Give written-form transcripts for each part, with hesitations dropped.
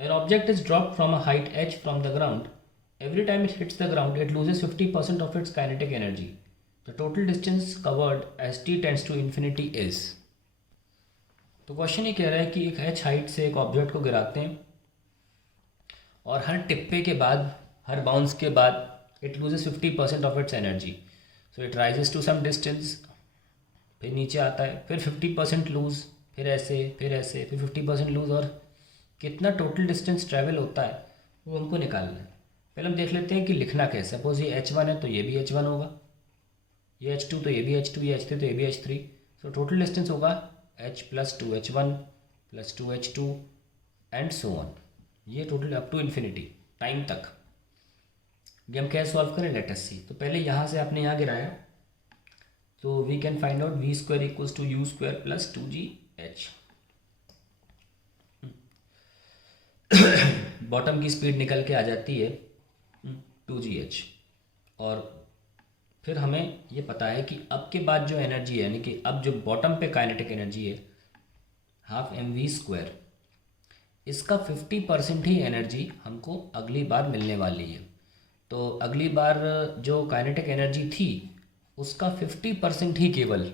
An object is dropped from a height h from the ground. Every time it hits the ground, it loses 50% of its kinetic energy. The total distance covered as t tends to infinity is. तो question ये कह रहा है कि एक h height से एक object को गिराते हैं और हर टिप्पे के बाद, हर बाउंस के बाद it loses 50% of its energy. So it rises to some distance, फिर नीचे आता है, फिर 50% लूज़, फिर ऐसे, फिर ऐसे, फिर 50% लूज़, और कितना टोटल डिस्टेंस ट्रैवल होता है वो हमको निकालना है. पहले हम देख लेते हैं कि लिखना कैसे. सपोज ये h1 है तो ये भी h1 होगा, ये h2 तो ये भी h2, ये h3 तो ये भी h3. सो टोटल डिस्टेंस होगा h plus 2h1 plus 2h2 and so on. ये total up to infinity time तक. ये हम कैसे सॉल्व करें, लेट अस सी. तो पहले यहाँ से आपने यहाँ गिराया, तो we can find out v square equals to u square plus 2gh. Bottom की स्पीड निकल के आ जाती है 2gh. और फिर हमें ये पता है कि अब के बाद जो एनर्जी है, यानी कि अब जो बॉटम पे काइनेटिक एनर्जी है हाफ mv स्क्वायर, इसका 50% ही एनर्जी हमको अगली बार मिलने वाली है. तो अगली बार जो काइनेटिक एनर्जी थी उसका 50% ही केवल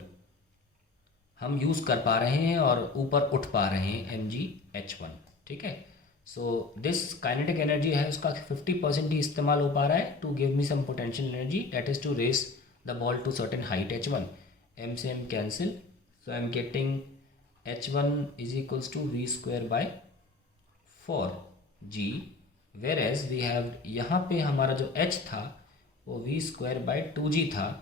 हम यूज़ कर पा रहे हैं और ऊपर उठ पा रहे हैं mgh1. ठीक है. सो दिस काइनेटिक एनर्जी है उसका 50% ही इस्तेमाल हो पा रहा है to give me some potential energy, that is to raise the ball to certain height h1. m से m cancel, so I am getting h1 is equals to v square by 4g, whereas we have, यहाँ पे हमारा जो h था वो v square bye 2g था.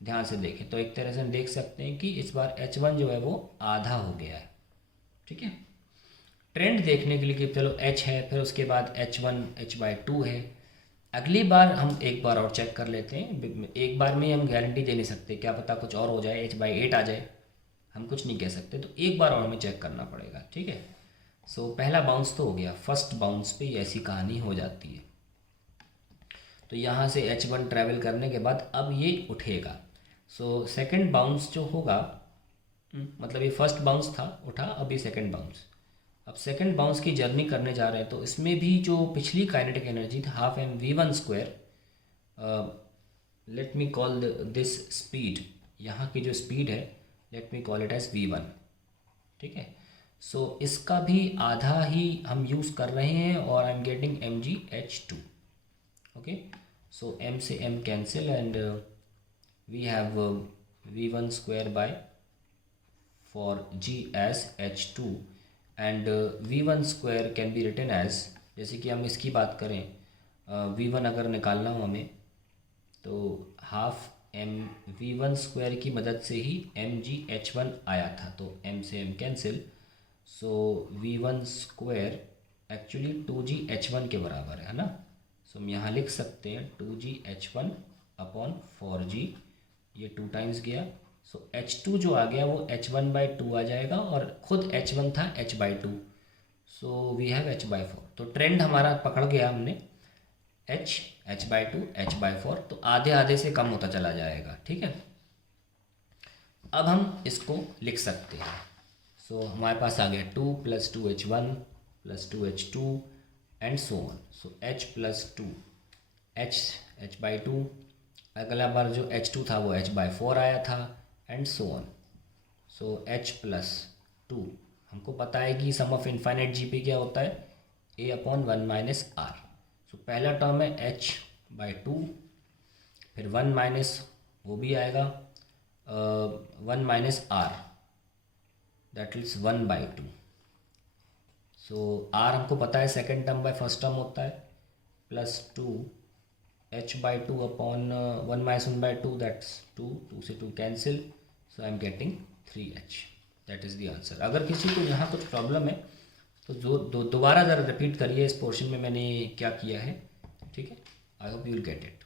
ध्यान से देखें तो एक तरह से हम देख सकते हैं कि इस बार h1 जो है वो आधा हो गया है. ठीक है. ट्रेंड देखने के लिए कि चलो h है, फिर उसके बाद h1 h/2 है. अगली बार हम एक बार और चेक कर लेते हैं. एक बार में हम गारंटी दे नहीं सकते, क्या पता कुछ और हो जाए, h/8 आ जाए, हम कुछ नहीं कह सकते. तो एक बार और हमें चेक करना पड़ेगा. ठीक है. सो पहला बाउंस तो हो गया, फर्स्ट बाउंस पे ऐसी कहानी हो जाती है. तो यहाँ से h1 ट्रैवल करने के बाद अब ये उठेगा. सो सेकंड बाउंस जो होगा, मतलब ये फर्स्ट बाउंस था, उठा, अब ये सेकंड बाउंस. अब सेकंड बाउंस की जर्नी करने जा रहे हैं तो इसमें भी जो पिछली काइनेटिक एनर्जी थी half mv1 square, let me call this speed, यहाँ की जो स्पीड है let me call it as v1. ठीक है. सो इसका भी आधा ही हम यूज़ कर रहे हैं और I am getting mgh2. Okay. So m से m cancel and we have v1 square by 4g as h2 and v1 square can be written as, जैसे कि हम इसकी बात करें, v1 अगर निकालना हो हमें तो हाफ m v1 स्क्वायर की मदद से ही mgh1 आया था. तो m से m कैंसिल, सो v1 स्क्वायर एक्चुअली 2gh1 के बराबर है ना. सो हम यहाँ लिख सकते हैं 2gh1 अपॉन 4g, ये 2 टाइम्स गया. सो h2 जो आ गया वो h1/2 आ जाएगा और ख़ुद h1 था h/2. So we have h/4. तो ट्रेंड हमारा पकड़ गया हमने, h/2 h/4, तो आधे आधे से कम होता चला जाएगा. ठीक है. अब हम इसको लिख सकते हैं. सो हमारे पास आ गया 2 plus 2h1 plus 2h2 and so on. So h plus 2 h/2, अगला बार जो h2 था वो h/4 आया था and so on. So h plus 2, हमको पता है कि सम ऑफ इनफाइनाइट जी पे क्या होता है, a अपॉन 1 माइनस आर. सो पहला टर्म है h/2, फिर 1 माइनस वो भी आएगा 1 माइनस r, that is 1/2. So r हमको पता है second term by first term होता है, plus 2 h/2 upon 1 minus 1/2, that's 2, 2 से 2 cancel. So I am getting 3h. That is the answer. अगर किसी को यहाँ कुछ प्रॉब्लम है तो जो दोबारा ज़रा रिपीट करिए इस पोर्शन में मैंने क्या किया है. ठीक है. I hope you will get it.